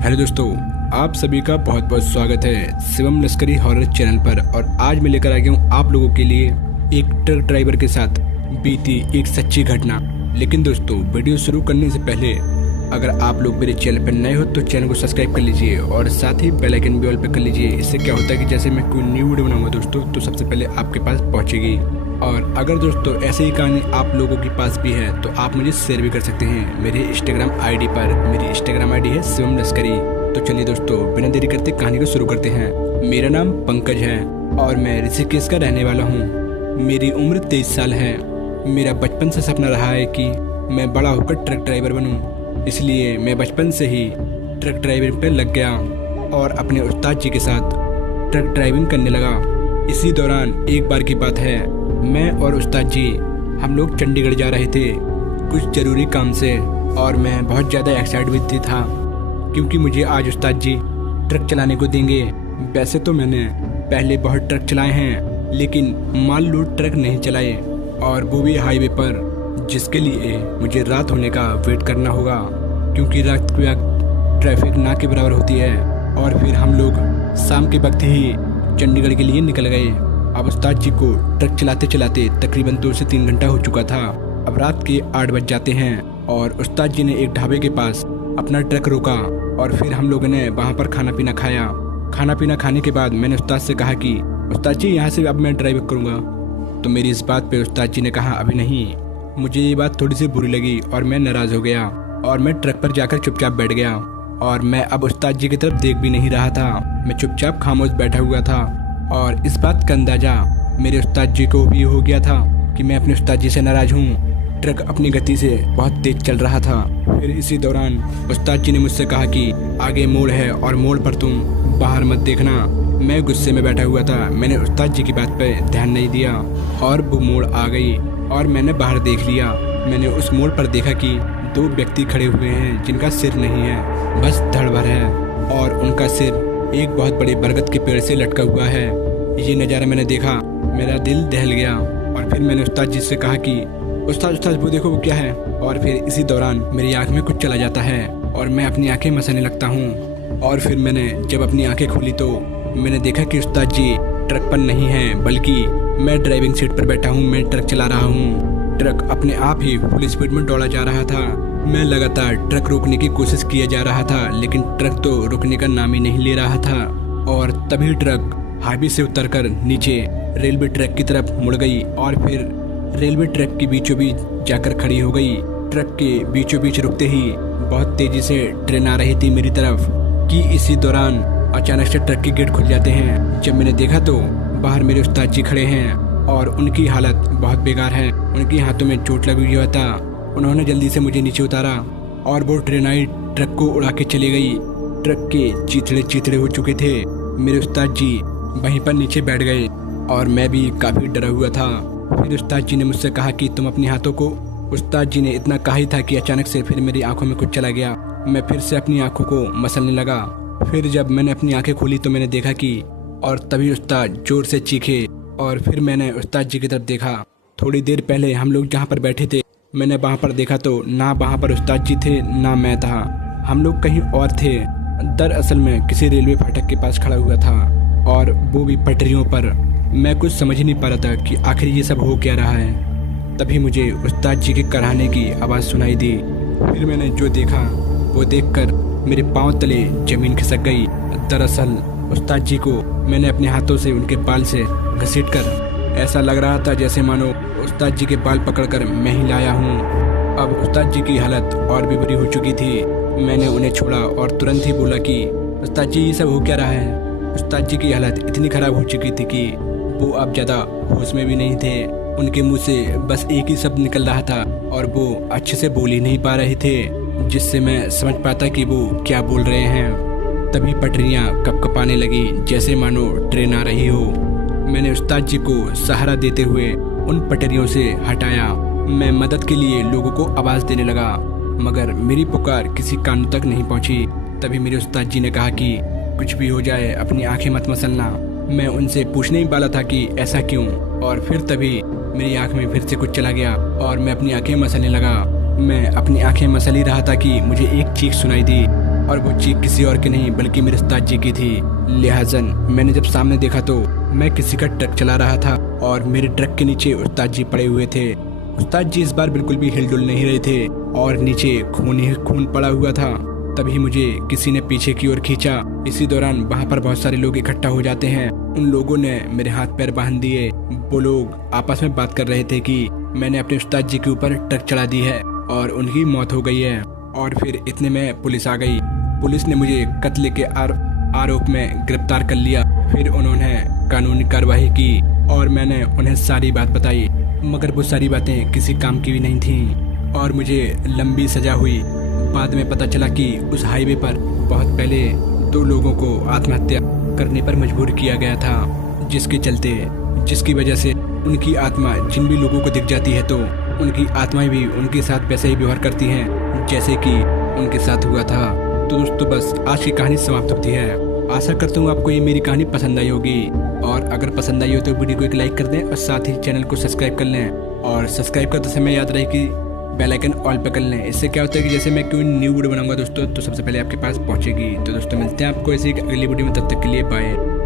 Hello दोस्तों, आप सभी का बहुत बहुत स्वागत है शिवम लश्करी हॉरर चैनल पर। और आज मैं लेकर आ गया हूँ आप लोगों के लिए एक ट्रक ड्राइवर के साथ बीती एक सच्ची घटना। लेकिन दोस्तों, वीडियो शुरू करने से पहले अगर आप लोग मेरे चैनल पर नए हो तो चैनल को सब्सक्राइब कर लीजिए और साथ ही बेल आइकन भी ऑल पे कर लीजिए। इससे क्या होता है कि जैसे मैं कोई न्यू वीडियो बनाऊंगा दोस्तों तो सबसे पहले आपके पास पहुँचेगी। और अगर दोस्तों ऐसे ही कहानी आप लोगों के पास भी है तो आप मुझे शेयर भी कर सकते हैं मेरे इंस्टाग्राम आईडी पर। मेरी इंस्टाग्राम आईडी है शिवम लश्करी। तो चलिए दोस्तों, बिना देरी करते कहानी को शुरू करते हैं। मेरा नाम पंकज है और मैं ऋषिकेश का रहने वाला हूँ। मेरी उम्र 23 साल है। मेरा बचपन से सपना रहा है कि मैं बड़ा होकर ट्रक ड्राइवर बनूँ, इसलिए मैं बचपन से ही ट्रक ड्राइविंग पर लग गया और अपने उस्ताद जी के साथ ट्रक ड्राइविंग करने लगा। इसी दौरान एक बार की बात है, मैं और उस्ताद जी हम लोग चंडीगढ़ जा रहे थे कुछ ज़रूरी काम से। और मैं बहुत ज़्यादा एक्साइटेड भी था क्योंकि मुझे आज उस्ताद जी ट्रक चलाने को देंगे। वैसे तो मैंने पहले बहुत ट्रक चलाए हैं लेकिन माल लोड ट्रक नहीं चलाए, और वो भी हाईवे पर, जिसके लिए मुझे रात होने का वेट करना होगा क्योंकि रात के वक्त ट्रैफिक ना के बराबर होती है। और फिर हम लोग शाम के वक्त ही चंडीगढ़ के लिए निकल गए। अब उस्ताद जी को ट्रक चलाते चलाते तकरीबन 2 से 3 घंटा हो चुका था। अब रात के 8 बज जाते हैं और उस्ताद जी ने एक ढाबे के पास अपना ट्रक रोका और फिर हम लोगों ने वहाँ पर खाना पीना खाया। खाना पीना खाने के बाद मैंने उस्ताद से कहा कि उस्ताद जी यहाँ से अब मैं ड्राइव करूँगा। तो मेरी इस बात पे उस्ताद जी ने कहा अभी नहीं। मुझे ये बात थोड़ी सी बुरी लगी और मैं नाराज़ हो गया और मैं ट्रक पर जाकर चुपचाप बैठ गया। और मैं अब उस्ताद जी की तरफ देख भी नहीं रहा था, मैं चुपचाप खामोश बैठा हुआ था। और इस बात का अंदाज़ा मेरे उस्ताद जी को भी हो गया था कि मैं अपने उस्ताद जी से नाराज़ हूँ। ट्रक अपनी गति से बहुत तेज चल रहा था। फिर इसी दौरान उस्ताद जी ने मुझसे कहा कि आगे मोड़ है और मोड़ पर तुम बाहर मत देखना। मैं गुस्से में बैठा हुआ था, मैंने उस्ताद जी की बात पर ध्यान नहीं दिया और वो मोड़ आ गई और मैंने बाहर देख लिया। मैंने उस मोड़ पर देखा कि 2 व्यक्ति खड़े हुए हैं जिनका सिर नहीं है, बस धड़ भर है, और उनका सिर एक बहुत बड़े बरगद के पेड़ से लटका हुआ है। ये नज़ारा मैंने देखा, मेरा दिल दहल गया। और फिर मैंने उस्ताद जी से कहा कि उस्ताद वो देखो वो क्या है। और फिर इसी दौरान मेरी आँख में कुछ चला जाता है और मैं अपनी आंखें मसलने लगता हूँ। और फिर मैंने जब अपनी आंखें खोली तो मैंने देखा कि उस्ताद जी ट्रक पर नहीं हैं, बल्कि मैं ड्राइविंग सीट पर बैठा हूँ, मैं ट्रक चला रहा हूँ। ट्रक अपने आप ही फुल स्पीड में दौड़ा जा रहा था। मैं लगातार ट्रक रोकने की कोशिश किया जा रहा था लेकिन ट्रक तो रुकने का नाम ही नहीं ले रहा था। और तभी ट्रक हाईवे से उतरकर नीचे रेलवे ट्रैक की तरफ मुड़ गई और फिर रेलवे ट्रैक के बीचों बीच जाकर खड़ी हो गई। ट्रक के बीचों बीच रुकते ही बहुत तेजी से ट्रेन आ रही थी मेरी तरफ कि इसी दौरान अचानक से ट्रक के गेट खुल जाते हैं। जब मैंने देखा तो बाहर मेरे उस्ताद जी खड़े हैं और उनकी हालत बहुत बेकार है, उनके हाथों में चोट लगी हुई था। उन्होंने जल्दी से मुझे नीचे उतारा और वो ट्रेन आई ट्रक को उड़ा के चली गई। ट्रक के चीथड़े चीथड़े हो चुके थे। मेरे उस्ताद जी वहीं पर नीचे बैठ गए और मैं भी काफ़ी डरा हुआ था। फिर उस्ताद जी ने मुझसे कहा कि तुम अपने हाथों को, उस्ताद जी ने इतना कहा ही था कि अचानक से फिर मेरी आंखों में कुछ चला गया। मैं फिर से अपनी आंखों को मसलने लगा। फिर जब मैंने अपनी आंखें खोली तो मैंने देखा कि, और तभी उस्ताद जोर से चीखे और फिर मैंने उस्ताद जी की तरफ देखा। थोड़ी देर पहले हम लोग जहाँ पर बैठे थे मैंने वहाँ पर देखा तो ना वहाँ पर उस्ताद जी थे ना मैं था, हम लोग कहीं और थे। दरअसल मैं किसी रेलवे फाटक के पास खड़ा हुआ था और वो भी पटरियों पर। मैं कुछ समझ ही नहीं पा रहा था कि आखिर ये सब हो क्या रहा है। तभी मुझे उस्ताद जी के कराहने की आवाज़ सुनाई दी। फिर मैंने जो देखा वो देखकर मेरे पांव तले ज़मीन खिसक गई। दरअसल उस्ताद जी को मैंने अपने हाथों से उनके बाल से घसीटकर ऐसा लग रहा था जैसे मानो उस्ताद जी के बाल पकड़कर मैं ही लाया हूँ। अब उस्ताद जी की हालत और भी बुरी हो चुकी थी। मैंने उन्हें छोड़ा और तुरंत ही बोला कि उस्ताद जी ये सब हो क्या रहा है। उस्ताद जी की हालत इतनी ख़राब हो चुकी थी कि वो अब ज़्यादा होश में भी नहीं थे। उनके मुंह से बस एक ही शब्द निकल रहा था और वो अच्छे से बोल ही नहीं पा रहे थे, जिससे मैं समझ पाता कि वो क्या बोल रहे हैं। तभी पटरियाँ कपकपाने लगी जैसे मानो ट्रेन आ रही हो। मैंने उस्ताद जी को सहारा देते हुए उन पटरियों से हटाया। मैं मदद के लिए लोगों को आवाज़ देने लगा मगर मेरी पुकार किसी कान तक नहीं पहुंची। तभी मेरे उस्ताद जी ने कहा कि कुछ भी हो जाए अपनी आंखें मत मसलना। मैं उनसे पूछने ही वाला था कि ऐसा क्यों, और फिर तभी मेरी आंख में फिर से कुछ चला गया और मैं अपनी आंखें मसलने लगा। मैं अपनी आंखें मसल ही रहा था कि मुझे एक चीख सुनाई दी और वो चीख किसी और की नहीं बल्कि मेरे उस्ताद जी की थी। लिहाजन मैंने जब सामने देखा तो मैं किसी का ट्रक चला रहा था और मेरे ट्रक के नीचे उस्ताद जी पड़े हुए थे। उस्ताद जी इस बार बिल्कुल भी हिलडुल नहीं रहे थे और नीचे खून ही खून पड़ा हुआ था। तभी मुझे किसी ने पीछे की ओर खींचा। इसी दौरान वहाँ पर बहुत सारे लोग इकट्ठा हो जाते हैं। उन लोगों ने मेरे हाथ पैर बांध दिए। वो लोग आपस में बात कर रहे थे कि मैंने अपने उस्ताद जी के ऊपर ट्रक चढ़ा दी है और उनकी मौत हो गई है। और फिर इतने में पुलिस आ गई। पुलिस ने मुझे कत्ल के आरोप में गिरफ्तार कर लिया। फिर उन्होंने कानूनी कार्रवाई की और मैंने उन्हें सारी बात बताई, मगर वो सारी बातें किसी काम की भी नहीं थीं और मुझे लंबी सजा हुई। बाद में पता चला कि उस हाईवे पर बहुत पहले 2 लोगों को आत्महत्या करने पर मजबूर किया गया था, जिसकी वजह से उनकी आत्मा जिन भी लोगों को दिख जाती है तो उनकी आत्माएं भी उनके साथ वैसे ही व्यवहार करती हैं जैसे कि उनके साथ हुआ था। तो दोस्तों बस आज की कहानी समाप्त होती है। आशा करता हूँ आपको ये मेरी कहानी पसंद आई होगी और अगर पसंद आई हो तो वीडियो को एक लाइक कर दें और साथ ही चैनल को सब्सक्राइब कर लें और सब्सक्राइब करते समय याद रहे कि बेल आइकन ऑल पे कर लें। इससे क्या होता है कि जैसे मैं कोई न्यू वीडियो बनाऊंगा दोस्तों तो सबसे पहले आपके पास पहुंचेगी। तो दोस्तों मिलते हैं आपको ऐसी अगली वीडियो में, तब तक के लिए बाय।